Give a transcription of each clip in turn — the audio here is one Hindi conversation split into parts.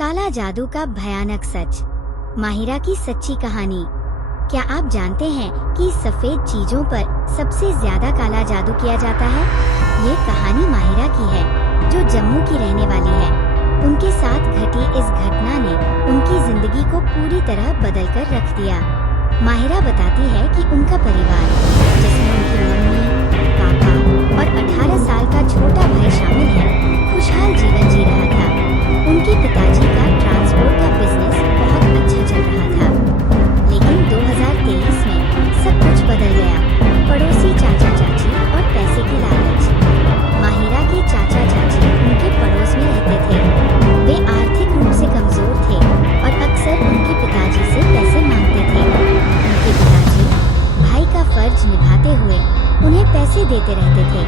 काला जादू का भयानक सच। माहिरा की सच्ची कहानी। क्या आप जानते हैं कि सफेद चीजों पर सबसे ज्यादा काला जादू किया जाता है? ये कहानी माहिरा की है, जो जम्मू की रहने वाली है। उनके साथ घटी इस घटना ने उनकी जिंदगी को पूरी तरह बदल कर रख दिया। माहिरा बताती है कि उनका परिवार, जिसमें उनकी मम्मी, पापा और 18 साल का छोटा भाई शामिल है, खुशहाल जीवन जी रहा था। उनके पिताजी का ट्रांसपोर्ट का बिजनेस बहुत अच्छा चल रहा था, लेकिन 2023 में सब कुछ बदल गया। पड़ोसी चाचा चाची और पैसे की लालच। माहिरा के चाचा चाची उनके पड़ोस में रहते थे। वे आर्थिक रूप से कमजोर थे और अक्सर उनके पिताजी से पैसे मांगते थे। उनके पिताजी भाई का फर्ज निभाते हुए उन्हें पैसे देते रहते थे,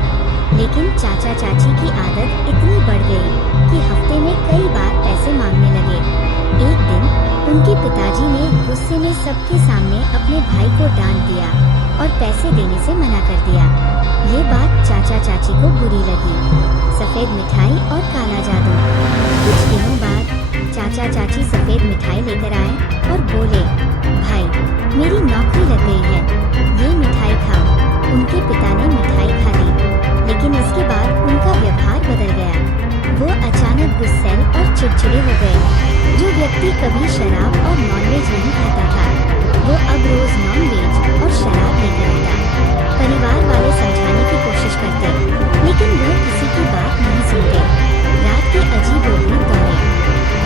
लेकिन चाचा चाची की आदत इतनी बढ़ गई कि हफ्ते में कई बार पैसे मांगने लगे। एक दिन उनके पिताजी ने गुस्से में सबके सामने अपने भाई को डांट दिया और पैसे देने से मना कर दिया। ये बात चाचा चाची को बुरी लगी। सफेद मिठाई और काला जादू। कुछ दिनों बाद चाचा चाची सफेद मिठाई लेकर आए और बोले, भाई, मेरी नौकरी लग गई है, ये मिठाई खाओ। उनके पिता ने मिठाई खा ली, लेकिन इसके बाद उनका व्यवहार बदल गया। वो अचानक गुस्सैल और चिड़चिड़े हो गए। जो व्यक्ति कभी शराब और नॉनवेज नहीं खाता था, वो अब रोज नॉनवेज और शराब लेकर आता। परिवार वाले समझाने की कोशिश करते, लेकिन वो किसी की बात नहीं सुनते। रात के अजीबोगरीब दौरे।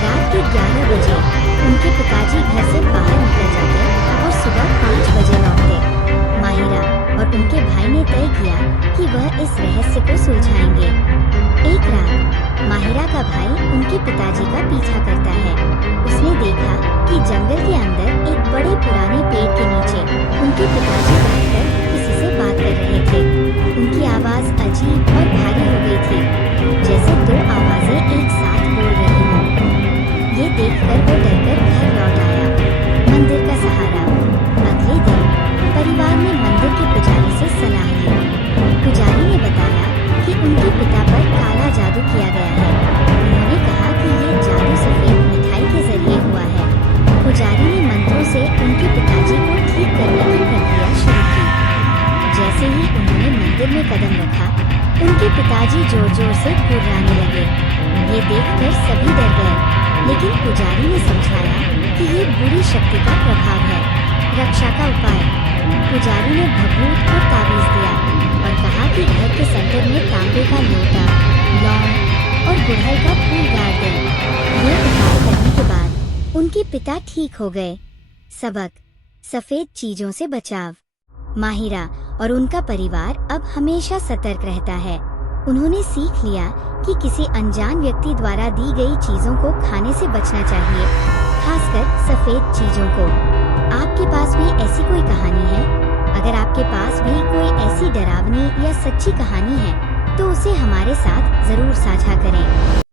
रात के 11 बजे उनके पिताजी घर से बाहर निकल जाते और सुबह 5 बजे लौटते। माहिरा और उनके भाई ने तय किया कि वह इस रहस्य को सुलझाएंगे। एक रात माहिरा का भाई उनके पिताजी का पीछा करता है। उसने देखा कि जंगल के अंदर एक बड़े पुराने पेड़ के नीचे उनके पिताजी बैठकर किसी से बात कर रहे थे। उनकी आवाज अजीब और भारी हो गई थी, जैसे दो आवाजें एक साथ बोल रही हों। ये देखकर वो डरकर घर लौट आया। मंदिर का सहारा। अगले दिन परिवार ने मंदिर के पुजारी से सलाह ली। पुजारी ने बताया कि उनके पिता पर काला जादू किया गया है। उन्होंने कहा कि ये जादू सफेद मिठाई के जरिए हुआ है। पुजारी ने मंत्रों से उनके पिताजी को ठीक करने की प्रक्रिया शुरू की। जैसे ही उन्होंने मंदिर में कदम रखा, उनके पिताजी जोर जोर से गुर्राने लगे। ये देखकर सभी डर गए, लेकिन पुजारी ने समझाया कि ये बुरी शक्ति का प्रभाव है। रक्षा का उपाय। पुजारी ने भभूत और ताबीज दिया और कहा कि घर के सेंटर में तांबे का लोटा, लौंग और गुड़हल का फूल गाड़ दें। ये उपाय करने के बाद उनके पिता ठीक हो गए। सबक: सफेद चीजों से बचाव। माहिरा और उनका परिवार अब हमेशा सतर्क रहता है। उन्होंने सीख लिया कि किसी अनजान व्यक्ति द्वारा दी गई चीजों को खाने से बचना चाहिए, खासकर सफेद चीजों को। आपके पास भी ऐसी कोई कहानी है? अगर आपके पास भी कोई ऐसी डरावनी या सच्ची कहानी है, तो उसे हमारे साथ जरूर साझा करें।